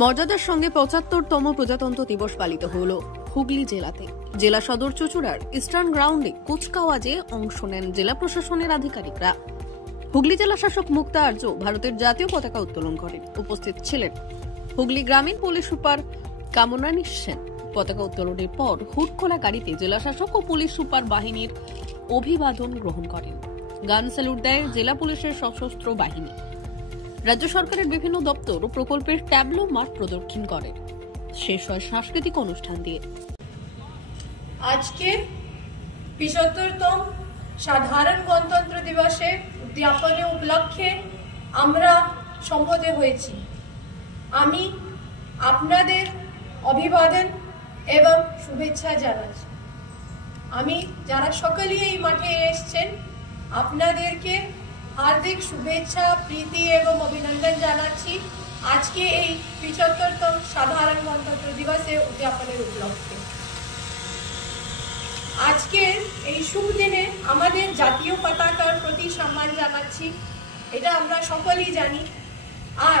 মর্যাদার সঙ্গে ৭৫তম প্রজাতন্ত্র দিবস পালিত হল হুগলি জেলাতে। জেলা সদর চুঁচুড়ার ইস্টার্ন গ্রাউন্ডে কুচকাওয়াজে অংশ নেন জেলা প্রশাসনের আধিকারিকরা। হুগলি জেলা শাসক মুক্তা আর্য ভারতের জাতীয় পতাকা উত্তোলন করেন। উপস্থিত ছিলেন হুগলি গ্রামীণ পুলিশ সুপার কামরানী সেন। পতাকা উত্তোলনের পর হুডখোলা গাড়িতে জেলা শাসক ও পুলিশ সুপার বাহিনীর অভিবাদন গ্রহণ করেন। গান স্যালুট দেয় জেলা পুলিশের সশস্ত্র বাহিনী। রাজ্য সরকারের বিভিন্ন দপ্তর ও প্রকল্পের ট্যাবলো মাঠ প্রদক্ষিণ করেন। শেষ হয় সাংস্কৃতিক অনুষ্ঠান দিয়ে। আজকে ৭৫তম সাধারণ গণতন্ত্র দিবসে উদযাপনের উপলক্ষে আমরা সম্মত হয়েছি। আমি আপনাদের অভিবাদন এবং শুভেচ্ছা জানাচ্ছি। আমি যারা সকলেই এই মাঠে এসেছেন আপনাদেরকে হার্দিক শুভেচ্ছা, প্রীতি এবং অভিনন্দন জানাচ্ছি আজকে এই ৭৫তম সাধারণ গণতন্ত্র দিবসে উদযাপনের উপলক্ষে। আজকের এই শুভ দিনে আমাদের জাতীয় পতাকার প্রতি সম্মান জানাচ্ছি, এটা আমরা সকলেই জানি। আর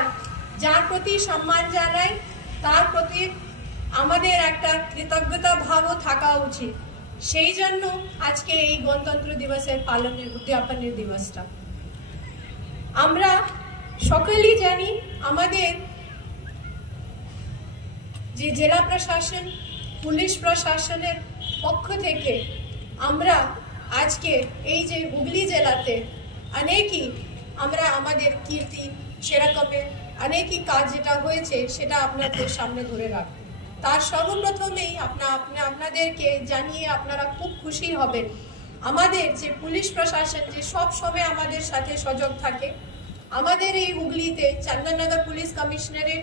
যার প্রতি সম্মান জানাই তার প্রতি আমাদের একটা কৃতজ্ঞতা ভাবও থাকা উচিত। সেই জন্য আজকে এই গণতন্ত্র দিবসের পালনের উদযাপনের দিবসটা আমরা সকলেই জানি। আমাদের যে জেলা প্রশাসন, পুলিশ প্রশাসনের পক্ষ থেকে আমরা আজকে এই যে হুগলি জেলাতে অনেকই আমরা আমাদের কীর্তি, সেরকমের অনেকই কাজ যেটা হয়েছে সেটা আপনাদের সামনে ধরে রাখবো। তার সর্বপ্রথমেই আপনাদেরকে জানিয়ে আপনারা খুব খুশি হবেন, আমাদের যে পুলিশ প্রশাসন যে সব সময় আমাদের সাথে সজাগ থাকে। আমাদের এই হুগলিতে চন্দননগর পুলিশ কমিশনারেট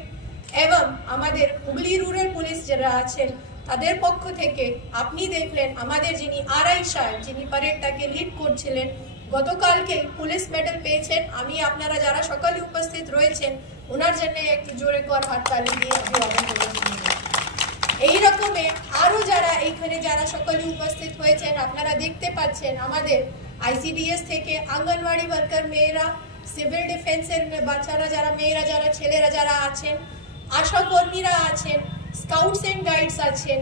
এবং আমাদের হুগলি রুরাল পুলিশ যারা আছেন তাদের পক্ষ থেকে আপনি দেখলেন আমাদের যিনি আরআই সাহেব, যিনি প্যারেডটাকে লিড করছিলেন, গতকালকে পুলিশ মেডেল পেয়েছেন। আমি আপনারা যারা সকলে উপস্থিত রয়েছেন ওনার জন্য একটু জোরে কর হাততালি দিয়ে অভিবাদন করছি। এই রকমে আরো যারা এইখানে যারা সকলে উপস্থিত হয়েছেন আপনারা দেখতে পাচ্ছেন আমাদের আইসিডিএস থেকে আঙ্গনওয়াড়ি ওয়ার্কার মেয়েরা, সিভিল ডিফেন্সের বাচ্চারা যারা, মেয়েরা যারা, ছেলেরা যারা আছেন, আশা কর্মীরা আছেন, স্কাউটস এন্ড গাইডস আছেন,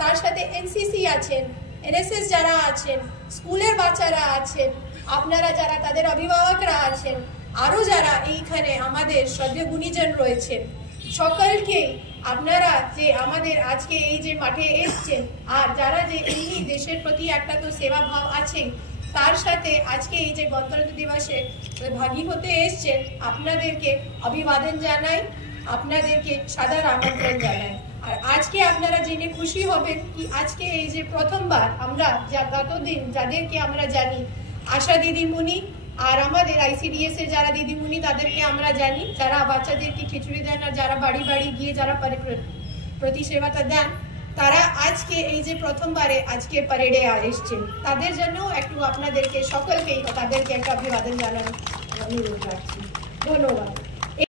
তার সাথে এনসিসি আছেন, এনএসএস যারা আছেন, স্কুলের বাচ্চারা আছেন, আপনারা যারা তাদের অভিভাবকরা আছেন, আরো যারা এইখানে আমাদের শ্রদ্ধেয় গুণীজন রয়েছেন, সকলকে আপনারা যে আমাদের আজকে এই যে মাঠে এসছেন আর যারা যে এমনি দেশের প্রতি একটা তো সেবা ভাব আছে তার সাথে আজকে এই যে গণতন্ত্র দিবসে ভাগী হতে এসছেন আপনাদেরকে অভিবাদন জানাই, আপনাদেরকে সাদর আমন্ত্রণ জানাই। আর আজকে আপনারা জেনে খুশি হবেন কি আজকে এই যে প্রথমবার আমরা গতদিন যাদেরকে আমরা জানি আশা দিদিমণি আর আমাদের আইসিডিএস এর যারা দিদিমণি তাদেরকে আমরা জানি, যারা বাচ্চাদেরকে খিচুড়ি দেন আর যারা বাড়ি বাড়ি গিয়ে যারা প্রতি সেবাটা দেন, তারা আজকে এই যে প্রথমবারে আজকে প্যারেডে এসছেন। তাদের জন্য একটু আপনাদেরকে সকলকেই তাদেরকে একটা অভিবাদন জানানোর অনুরোধ রাখছি। ধন্যবাদ।